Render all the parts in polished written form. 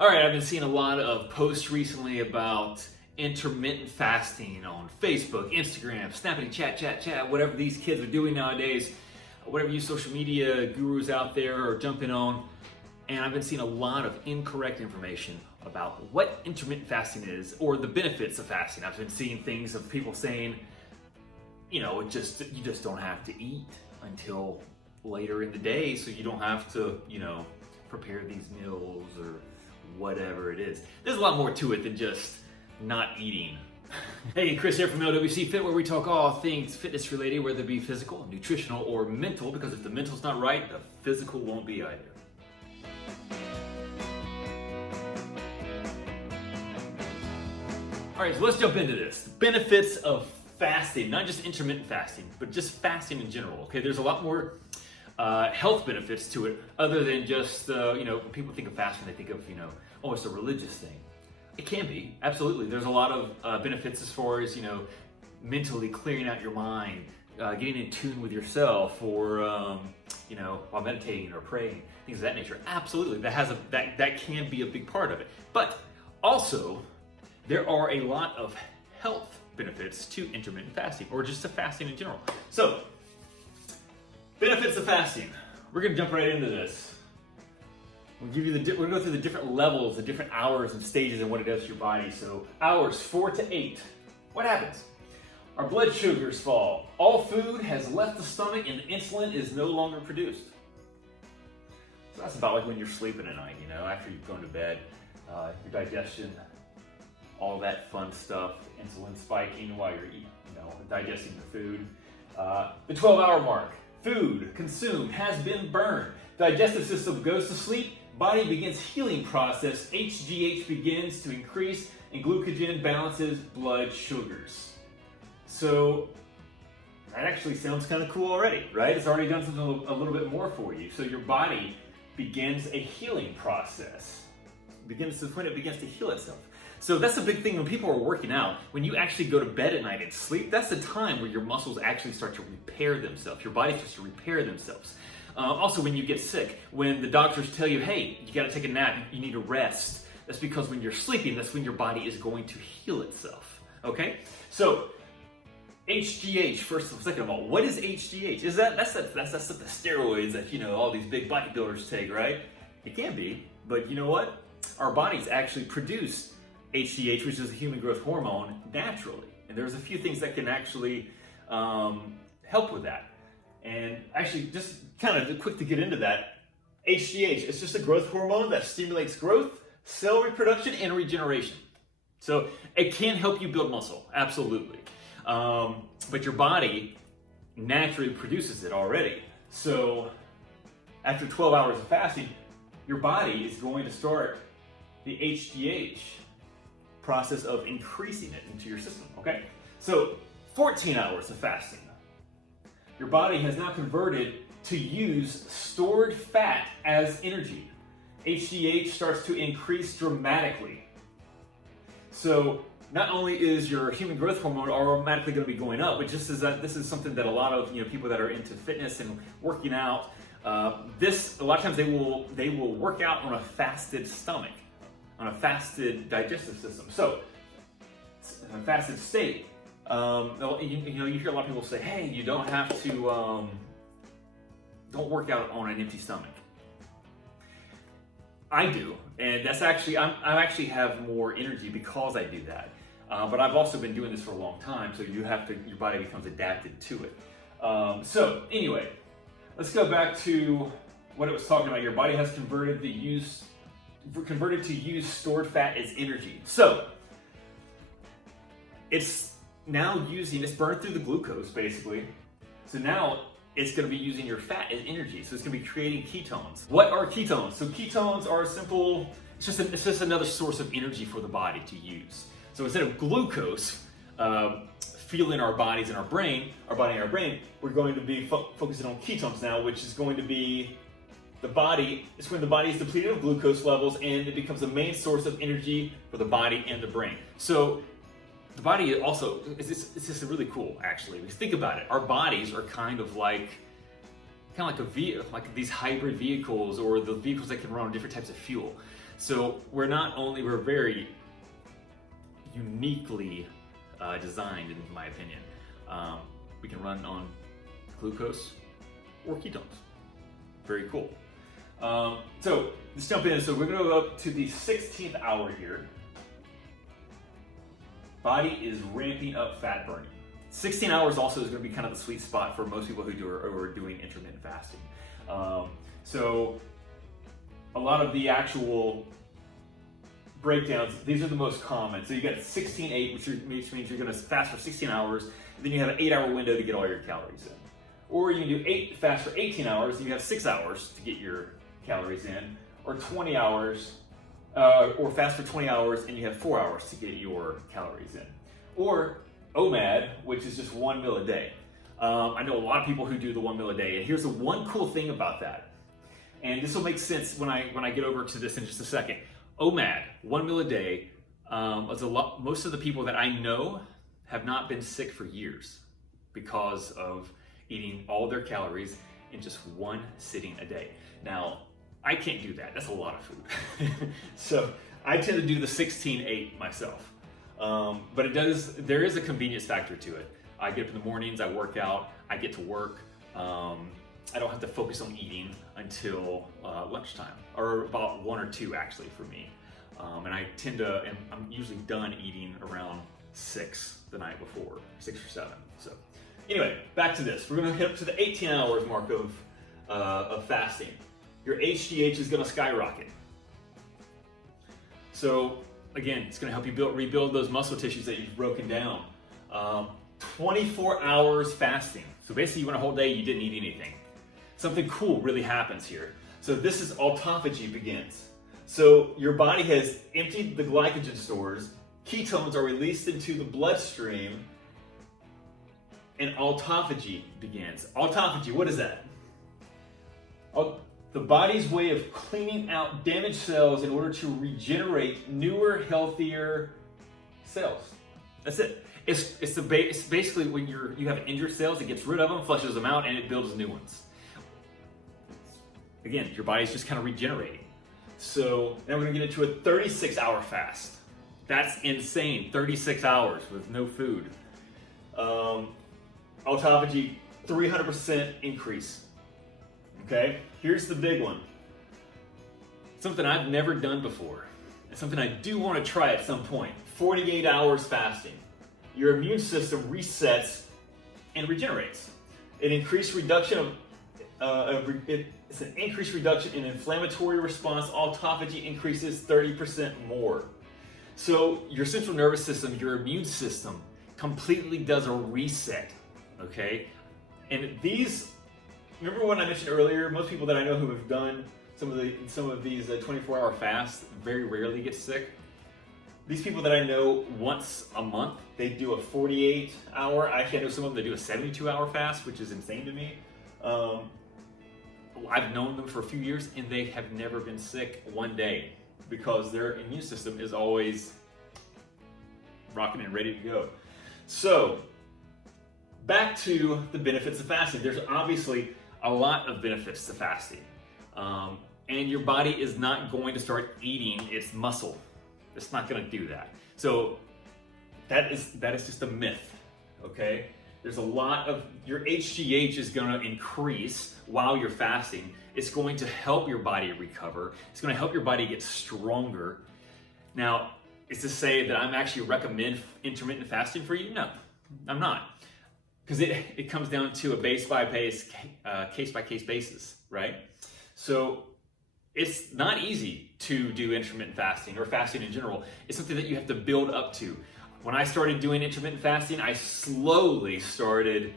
All right, I've been seeing a lot of posts recently about intermittent fasting on Facebook, Instagram, snapping, chat, whatever these kids are doing nowadays, whatever you social media gurus out there are jumping on. And I've been seeing a lot of incorrect information about what intermittent fasting is or the benefits of fasting. I've been seeing things of people saying, you just don't have to eat until later in the day, so you don't have to, prepare these meals or whatever it is. There's a lot more to it than just not eating. Hey, Chris here from LWC Fit, where we talk all things fitness related, whether it be physical, nutritional, or mental, because if the mental's not right, the physical won't be either. All right, so let's jump into this. The benefits of fasting, not just intermittent fasting, but just fasting in general. Okay, there's a lot more health benefits to it, other than just when people think of fasting, they think of oh, it's a religious thing. It can be, absolutely. There's a lot of benefits as far as mentally clearing out your mind, getting in tune with yourself, or while meditating or praying, things of that nature. Absolutely, that can be a big part of it. But also, there are a lot of health benefits to intermittent fasting, or just to fasting in general. So, benefits of fasting. We're gonna jump right into this. We're gonna go through the different levels, the different hours and stages, and what it does to your body. So, hours 4 to 8. What happens? Our blood sugars fall. All food has left the stomach, and insulin is no longer produced. So that's about like when you're sleeping at night. After you've gone to bed, your digestion, all that fun stuff, insulin spiking while you're eating, digesting the food. The 12-hour mark. Food consumed has been burned. Digestive system goes to sleep. Body begins healing process. HGH begins to increase, and glucogen balances blood sugars. So that actually sounds kind of cool already, right? It's already done something a little bit more for you. So your body begins a healing process. It begins to heal itself. So that's a big thing when people are working out. When you actually go to bed at night and sleep, that's the time where your muscles actually start to repair themselves. Your body starts to repair themselves. Also, when you get sick, when the doctors tell you, hey, you got to take a nap, you need to rest, that's because when you're sleeping, that's when your body is going to heal itself. Okay? So, HGH, second of all, what is HGH? That's the steroids that all these big bodybuilders take, right? It can be, but you know what? Our bodies actually produce HGH, which is a human growth hormone, naturally. And there's a few things that can actually help with that. And actually, just kind of quick to get into that, HGH, it's just a growth hormone that stimulates growth, cell reproduction, and regeneration. So it can help you build muscle, absolutely. But your body naturally produces it already. So after 12 hours of fasting, your body is going to start the HGH process of increasing it into your system, okay? So 14 hours of fasting. Your body has now converted to use stored fat as energy. HGH starts to increase dramatically. So not only is your human growth hormone automatically going to be going up, but just as this is something that a lot of people that are into fitness and working out, a lot of times they will work out on a fasted stomach, on a fasted digestive system. So, in a fasted state, you hear a lot of people say, hey, you don't have to, don't work out on an empty stomach. I do, and that's actually, I actually have more energy because I do that. But I've also been doing this for a long time, so your body becomes adapted to it. So anyway, let's go back to what it was talking about. Your body has converted to use stored fat as energy. So it's now it's burned through the glucose basically. So now it's going to be using your fat as energy. So it's going to be creating ketones. What are ketones? So ketones are simple. It's just another source of energy for the body to use. So instead of glucose fueling our bodies and our body and our brain, we're going to be focusing on ketones now, which is going to be it's when the body is depleted of glucose levels, and it becomes the main source of energy for the body and the brain. So the body also, it's just really cool, actually. If you think about it, our bodies are kind of like a vehicle, like these hybrid vehicles, or the vehicles that can run on different types of fuel. So we're very uniquely designed, in my opinion. We can run on glucose or ketones. Very cool. So let's jump in. So we're going to go up to the 16th hour here. Body is ramping up fat burning. 16 hours also is going to be kind of the sweet spot for most people who are doing intermittent fasting. So a lot of the actual breakdowns, these are the most common. So you got 16-8, which means you're going to fast for 16 hours, and then you have an 8-hour window to get all your calories in. Or you can do fast for 18 hours, and you have 6 hours to get your calories in, or 20 hours, or fast for 20 hours, and you have 4 hours to get your calories in. Or OMAD, which is just 1 meal a day. I know a lot of people who do the 1 meal a day, and here's the one cool thing about that. And this will make sense when I get over to this in just a second. OMAD, 1 meal a day, most of the people that I know have not been sick for years because of eating all their calories in just one sitting a day. Now, I can't do that. That's a lot of food. So I tend to do the 16-8 myself. But there is a convenience factor to it. I get up in the mornings, I work out, I get to work. I don't have to focus on eating until lunchtime, or about 1 or 2 actually for me. And I'm usually done eating around 6 the night before, 6 or 7. So anyway, back to this. We're gonna hit up to the 18 hours mark of fasting. Your HGH is gonna skyrocket. So again, it's gonna help you rebuild those muscle tissues that you've broken down. 24 hours fasting. So basically you went a whole day, you didn't eat anything. Something cool really happens here. So this is autophagy begins. So your body has emptied the glycogen stores, ketones are released into the bloodstream, and autophagy begins. Autophagy, what is that? The body's way of cleaning out damaged cells in order to regenerate newer, healthier cells. That's it. It's basically when you have injured cells, it gets rid of them, flushes them out, and it builds new ones. Again, your body's just kind of regenerating. So now we're gonna get into a 36-hour fast. That's insane, 36 hours with no food. Autophagy, 300% increase. Okay, here's the big one. Something I've never done before. It's something I do want to try at some point. 48 hours fasting. Your immune system resets and regenerates. It's an increased reduction in inflammatory response. Autophagy increases 30% more. So your central nervous system, your immune system, completely does a reset. Okay, and remember when I mentioned earlier, most people that I know who have done some of these 24-hour fasts very rarely get sick. These people that I know, once a month, they do a 48-hour. Actually, I know some of them that do a 72-hour fast, which is insane to me. I've known them for a few years, and they have never been sick one day because their immune system is always rocking and ready to go. So, back to the benefits of fasting. There's obviously a lot of benefits to fasting. And your body is not going to start eating its muscle. It's not going to do that. So that is just a myth, okay? There's a lot of, your HGH is going to increase while you're fasting. It's going to help your body recover. It's going to help your body get stronger. Now, is to say that I'm actually recommend intermittent fasting for you? No, I'm not. Because it comes down to a case-by-case basis, right? So it's not easy to do intermittent fasting or fasting in general. It's something that you have to build up to. When I started doing intermittent fasting, I slowly started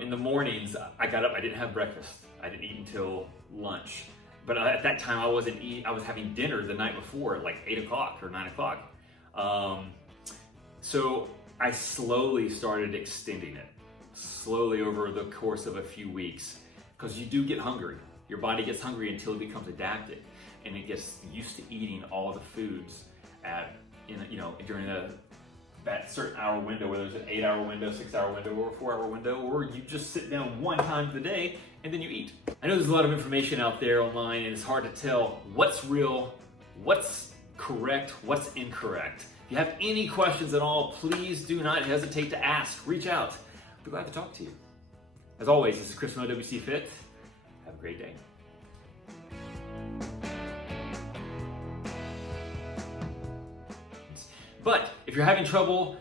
in the mornings. I got up, I didn't have breakfast. I didn't eat until lunch. But at that time, I wasn't eating. I was having dinner the night before at like 8 o'clock or 9 o'clock. So I slowly started extending it, slowly over the course of a few weeks, because you do get hungry. Your body gets hungry until it becomes adapted, and it gets used to eating all the foods during that certain hour window, whether it's an 8-hour window, 6-hour window, or a 4-hour window, or you just sit down one time of the day and then you eat. I know there's a lot of information out there online, and it's hard to tell what's real what's correct, what's incorrect. If you have any questions at all, please do not hesitate to ask. Reach out. We're glad to talk to you. As always, this is Chris from OWC Fit. Have a great day. But if you're having trouble,